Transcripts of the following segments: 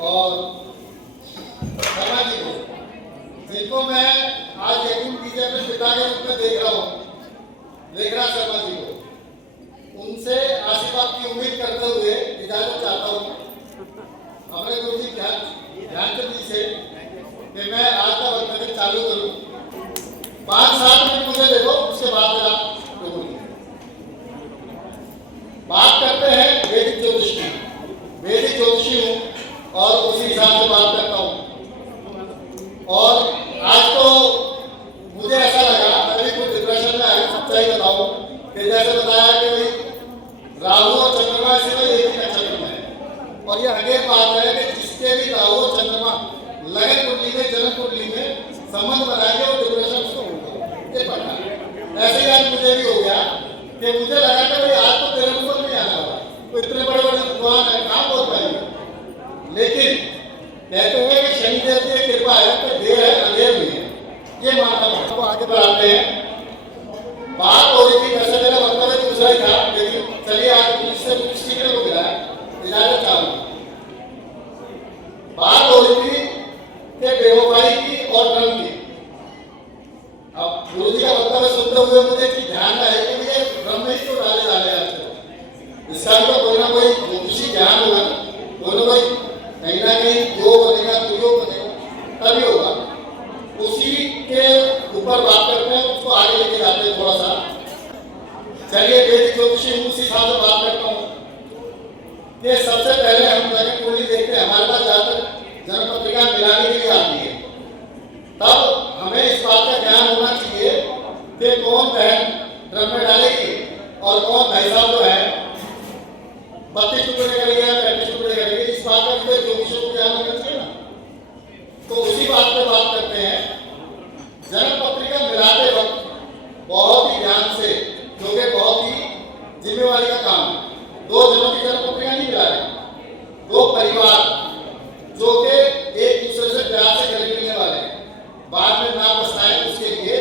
और शर्मा जी को, जिनको मैं आज यकीन कीजिए अपने पिता के रूप में देख रहा हूँ, लेखराज शर्मा जी को, उनसे आशीर्वाद की उम्मीद करते हुए इजाजत चाहता हूँ अपने गुरु जी ध्यानचंद जी से कि मैं आज का वक्तव्य चालू करूँ। 5-7 मिनट मुझे देखो, उसके बाद आप बात करते हैं वैदिक ज्योतिष की। वैदिक ज्योतिषी हूँ और उसी हिसाब से बात करता हूँ। और आज तो मुझे ऐसा लगा, मैं भी कुछ डिप्रेशन में आया, सच्चाई बताऊँ कि जैसे बताया कि भाई राहु और चंद्रमा इसी में एक ही नक्षत्र में है, और ये हकीकत बात है कि जिसके भी राहु और चंद्रमा लगन कुंडली में, जन्म कुंडली में संबंध बनाएंगे और डिप्रेशन उसको होगा, ये पता है। ऐसे ही आज मुझे भी हो गया कि मुझे लगा कि भाई आज तो तेरे ऊपर नहीं आने वाला, तो इतने बड़े बड़े विद्वान है, कहाँ पहुंच पाएंगे। लेकिन कहते हैं कि शनिदेव की कृपा है तो देर है अंधेर नहीं है, ये मानता हूँ। आपको आगे बढ़ाते हैं। बात हो रही थी, वैसे मेरा वक्तव्य दूसरा ही था, लेकिन चलिए आज इससे कुछ सीखने को मिला है, इजाजत चाहूँ। बात हो रही थी कि बेवफाई की और ड्रम की। अब गुरु जी का वक्तव्य सुनते हुए मुझे ध्यान में है कि ये ड्रम में ही तो डाले जा रहे हैं। इसका तो कोई ना कोई ज्योतिषी ज्ञान होगा, कोई ना कोई कहीं ना कहीं योग बनेगा, दुर्योग बनेगा, तभी होगा। उसी के ऊपर बात करते हैं, उसको आगे लेके जाते हैं थोड़ा सा। चलिए वैदिक ज्योतिषी उसी हिसाब से बात करता हूँ कि सबसे पहले हम लगन कुंडली देखते हैं। हमारे पास ज्यादातर जन्म पत्रिका मिलाने के लिए आती है, तब हमें इस बात का ज्ञान होना चाहिए कि कौन बहन ड्रम में डालेगी और कौन भाई साहब जो है 32 टुकड़े करेंगे या 35 टुकड़े करेंगे। इस बात का मुझे ज्योतिषों को ज्ञान होना चाहिए ना। तो उसी बात पे बात करते हैं। जन्म पत्रिका मिलाते वक्त बहुत ही ध्यान से, जो कि बहुत ही जिम्मेवारी का काम है। 2 जनों की जन्म पत्रिका नहीं मिला रहे, 2 परिवार जो कि एक दूसरे से प्यार से गले मिलने वाले हैं, बाद में ना पछताए, उसके लिए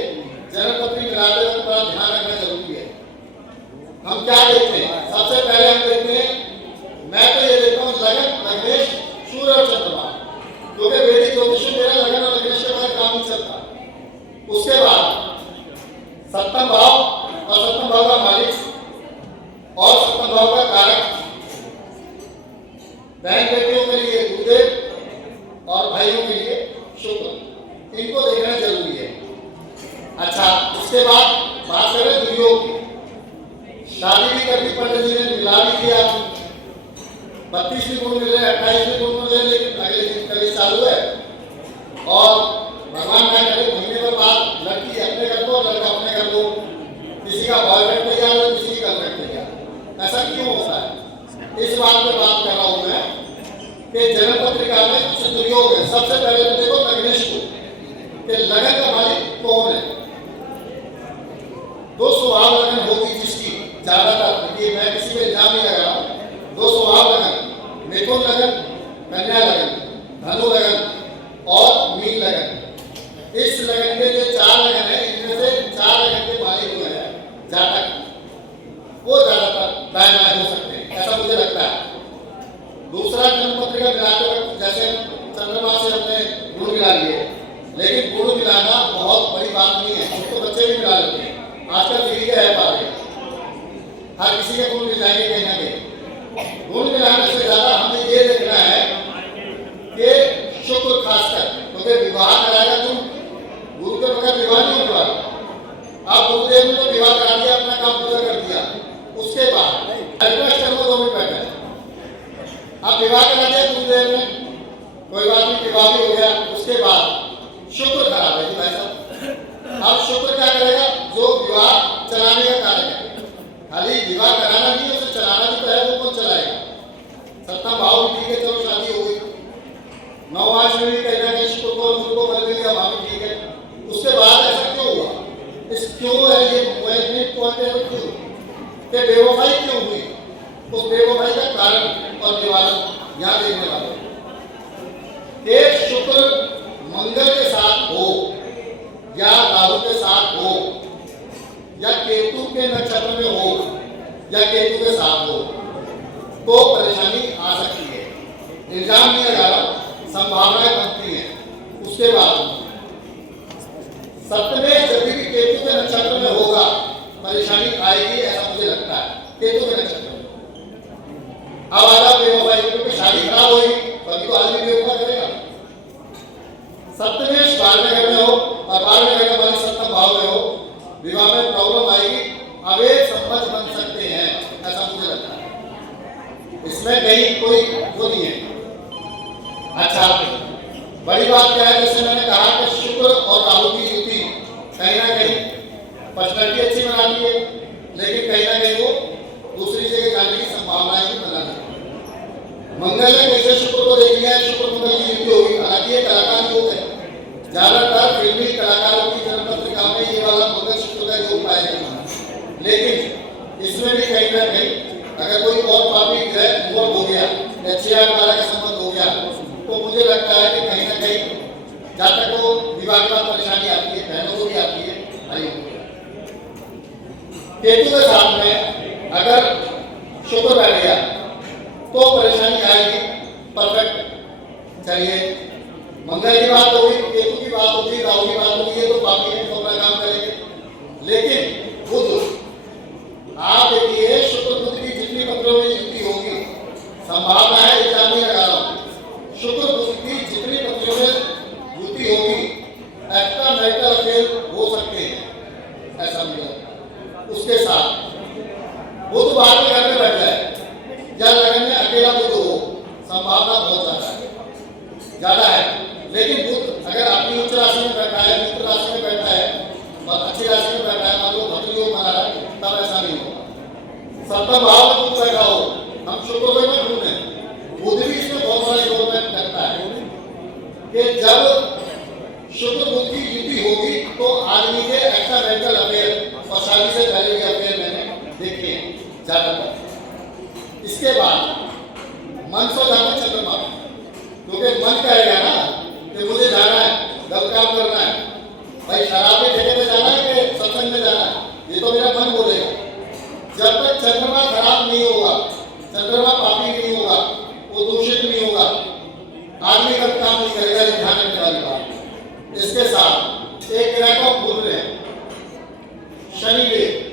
जन्म पत्री मिलाते वक्त बड़ा ध्यान रखना जरूरी है। हम क्या देखते हैं? सबसे पहले हम देखते हैं, मैं तो ये देखता हूँ लगन, लग्नेश, सूर्य और चंद्रमा, क्योंकि वैदिक ज्योतिष में मेरा लगन और लग्नेश के बाद काम नहीं चलता। उसके बाद सप्तम भाव और सप्तम भाव का मालिक और सप्तम भाव का कारक, बहन बेटियों के लिए गुरुदेव और भाइयों के लिए शुक्र, इनको देखना जरूरी है। अच्छा, उसके बाद बात करें दुर्योग की। शादी भी करनी पंडित जी ने मिला भी दिया, 32 भी गुण मिले, 28 भी गुण मिले, लेकिन अगले दिन कल चालू है और भगवान ना करे महीने पर बाद लड़की अपने घर को, लड़का अपने घर को, किसी का बॉयफ्रेंड तैयार है, किसी की गर्लफ्रेंड तैयार। ऐसा क्यों होता है? इस बात पे बात कर रहा हूं मैं कि जन्म पत्रिका में कुछ दुर्योग है। सबसे पहले तो देखो लग्नेश को, कि लगन का मालिक कौन है। 2 स्वभाव लगन होगी जिसकी ज्यादातर, ये मैं किसी पे इल्जाम नहीं लगा रहा हूं, 2 स्वभाव लगन, मिथुन लगन, कन्या लगन, धनु लगन और मीन लगन। इस लगन के जो 4 लगन है, इनमें से 4 लगन के मालिक जो है जातक, वो ज्यादातर दाएं बाएं हो सकते हैं, ऐसा मुझे लगता है। दूसरा जन्म पत्रिका मिलाते वक्त जैसे चंद्रमा से हमने गुण मिला लिए, लेकिन गुण मिलाना बहुत बड़ी बात नहीं है, उसको बच्चे भी मिला लेते हैं। आजकल फ्री के ऐप आ रहे हैं, हर किसी के गुण मिल जाएंगे कहीं ना कहीं। गुण मिलाने से ज्यादा हमें ये देखना है कि शुक्र खासकर, क्योंकि विवाह कराएगा तुम, गुरु के बगैर विवाह नहीं होने वाला। आप गुरुदेव ने तो विवाह करा दिया, अपना काम पूरा कर दिया, उसके बाद रिक्वेस्ट करो 2 मिनट बैठे, आप विवाह करा दिया गुरुदेव ने, कोई बात नहीं, विवाह भी हो गया, उसके बाद शुक्र खराब है जी भाई साहब। अब शुक्र क्या करेगा? जो विवाह चलाने का कार्य है, खाली विवाह कराना नहीं, उसे चलाना भी तो है, वो कौन चलाएगा? सप्तम भाव भी ठीक है, चलो शादी हो गई, 9 मास में भी कहीं ना कहीं शुक्र को बल मिल गया, वहां भी ठीक है। उसके बाद ऐसा क्यों हुआ? इस क्यों है ये पॉइंट है, क्यों कि बेवफाई क्यों हुई, उस बेवफाई का कारण और निवारण यहाँ देखने वाले। एक शुक्र मंगल के साथ हो या राहु के साथ हो या केतु के नक्षत्र में हो या केतु के साथ हो तो परेशानी आ सकती है। इल्जाम नहीं लगा रहा, संभावनाएं बनती हैं। उसके बाद सप्तमेश जब भी केतु के नक्षत्र में होगा परेशानी आएगी, ऐसा मुझे लगता है। केतु के नक्षत्र में अब आधा बेवफाई, क्योंकि शादी खराब होगी तभी तो आदमी बेवफा करेगा। सप्तमेश 12वें घर में हो और 12वें घर का मालिक सप्तम भाव में हो, विवाह में प्रॉब्लम आएगी, अवैध संबंध बन सकते हैं, ऐसा मुझे लगता है। इसमें कहीं कोई वो नहीं है। अच्छा, बड़ी बात क्या है, जैसे मैंने कहा कि शुक्र और राहु की युति कहीं ना कहीं पर्सनैलिटी अच्छी बनाती है, लेकिन कहीं ना कहीं वो दूसरी जगह जाने की संभावनाएं भी बनाती है। मंगल ने कैसे शुक्र को देख लिया है, शुक्र मंगल की युति होगी। हालांकि ये कलाकार योग है, ज्यादातर फिल्मी कलाकारों की जन्म पत्रिका में ये वाला मंगल शुक्र का योग पाया जाता, लेकिन इसमें भी कहीं ना कहीं अगर कोई और पापी ग्रह मूव हो गया या 6-12 का संबंध हो गया, तो मुझे लगता है कि कहीं ना कहीं जहाँ तक वो विवाह की परेशानी आती है, बहनों को भी आती है, भाइयों को। केतु के साथ में अगर शुक्र बैठ गया तो परेशानी आएगी। परफेक्ट। चलिए, मंगल की बात होगी, केतु की बात होगी, राहु की बात होगी, ये तो बाकी है, तो अपना काम करेंगे। लेकिन बुध, आप देखिए शुक्र बुध की जितनी पत्रों में युति होगी, संभावना है, इल्जाम नहीं लगा रहा हूं, शुक्र बुध की जितनी पत्रों में युति होगी, एक्स्ट्रा मैरिटल अफेयर हो सकते हैं, ऐसा मुझे लगता है। उसके साथ बुध बाद में घर में बैठ जाए या लगन में अकेला बुध हो, संभावना बहुत ज्यादा है। लेकिन बुध अगर अपनी उच्च राशि में बैठा है, मित्र राशि में बैठा है और अच्छी राशि में बैठा है, मान लो भद्र योग बना है, तब ऐसा नहीं होगा। सप्तम भाव में बुध बैठा हो, हम शुक्र को में ढूंढ हैं, बुध भी इसमें बहुत बड़ा योगदान करता है कि जब शुक्र बुध की युति होगी तो आदमी के एक्स्ट्रा मैरिटल अफेयर और शादी से पहले के अफेयर मैंने देखे हैं ज्यादातर। इसके बाद मन सो जाता चंद्रमा, क्योंकि मन कहेगा ना कि मुझे जाना है, गलत काम करना है, भाई शराब के ठेके पे जाना है कि सत्संग में जाना है, ये तो मेरा मन बोलेगा। जब तक चंद्रमा खराब नहीं होगा, चंद्रमा पापी नहीं होगा, वो दूषित नहीं होगा, आदमी गलत काम नहीं करेगा, ध्यान रखने वाली बात। इसके साथ एक ग्रह को भूल रहे हैं, शनिदेव।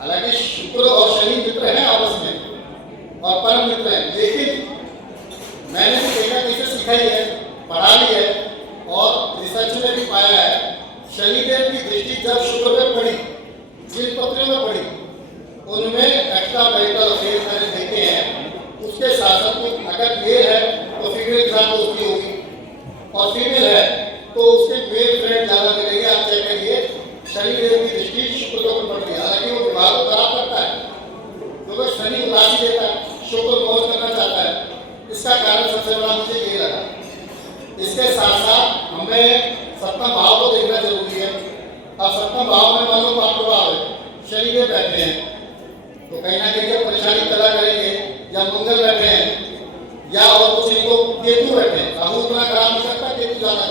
हालांकि शुक्र और शनि मित्र हैं आपस में और परम मित्र हैं, लेकिन मैंने भी कहीं ना कहीं से सीखा ही है, पढ़ा भी है और रिसर्च में भी पाया है। शनिदेव की दृष्टि जब शुक्र में पड़ी, जिन पत्रों में पड़ी, उनमें एक्स्ट्रा मैरिटल अफेयर मैंने देखे हैं। उसके साथ साथ अगर मेल है तो फीमेल के साथ दोस्ती होगी, और फीमेल है तो उसके मेल फ्रेंड ज्यादा मिलेंगे। आप चेक करिए, शनिदेव की दृष्टि शुक्र के ऊपर पड़ती है। हालांकि वो विवाह को खराब करता है, क्योंकि शनि उदासी देता है, शुक्र मौज करना चाहता है। इसका कारण सबसे बड़ा मुझे ये लगा। इसके साथ साथ हमें सप्तम भाव को देखना जरूरी है। अब सप्तम भाव में मान लो पाप प्रभाव है, शनि में बैठे हैं, तो कहीं ना कहीं जब परेशानी पैदा करेंगे, या मंगल बैठे हैं या और कुछ नहीं तो केतु बैठे हैं, राहु इतना खराब नहीं सकता, केतु ज्यादा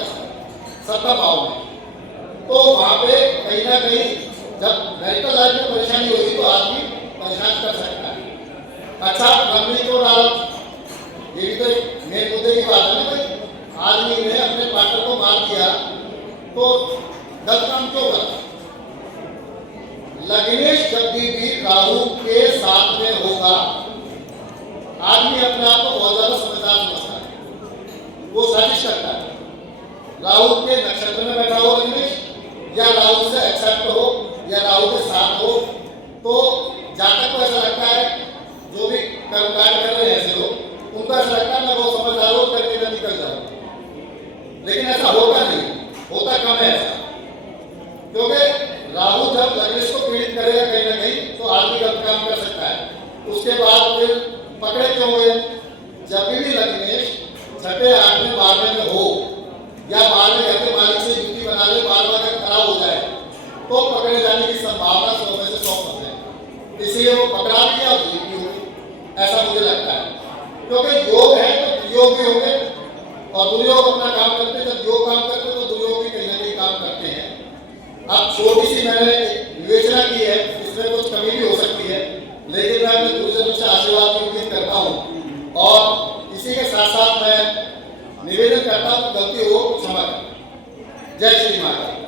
सप्तम भाव में, तो वहां पे कहीं ना कहीं जब मैरिटल लाइफ में परेशानी होगी तो आदमी परेशान कर सकता है। अच्छा, फैमिली को डालो, ये भी तो मेन मुद्दे की बात है ना भाई। आदमी ने अपने पार्टनर को मार दिया तो गलत काम क्यों करा? लग्नेश जब भी राहु के साथ में होगा, आदमी अपने आप को बहुत ज्यादा समझदार समझता है, वो साजिश करता है। राहु के नक्षत्र में बैठा हो लग्नेश, या राहु से एक्सेप्ट हो या राहु के साथ हो, तो जहां तक को ऐसा लगता है जो भी कर्मकांड कर रहे हैं ऐसे लोग, उनको ऐसा लगता है मैं बहुत समझदार हूं, करके मैं निकल जाऊं। लेकिन ऐसा होता नहीं, होता कम है ऐसा, क्योंकि राहु जब लग्नेश को पीड़ित करेगा कहीं ना कहीं तो आदमी गलत काम कर सकता है। उसके बाद फिर पकड़े क्यों हुए? जब भी लग्नेश 6, 8, 12 में हो या 12 घर के मालिक से युति बना ले, 12 अगर खराब हो जाए तो पकड़े जाने की संभावना 100 में से 100%। इसलिए वो पकड़ा भी या युति हो, ऐसा मुझे लगता है। क्योंकि योग है तो दुर्योग भी होंगे, और दुर्योग अपना काम करते, जब योग काम करते तो दुर्योग भी कहीं ना कहीं काम करते हैं। अब छोटी सी मैंने विवेचना की है, इसमें कुछ कमी भी हो सकती है, लेकिन मैं अपने गुरुजनों से आशीर्वाद की उम्मीद करता हूँ। और इसी के साथ साथ साथ मैं निवेदन करता हूँ, गलती हो क्षमा करें। जय श्री माता।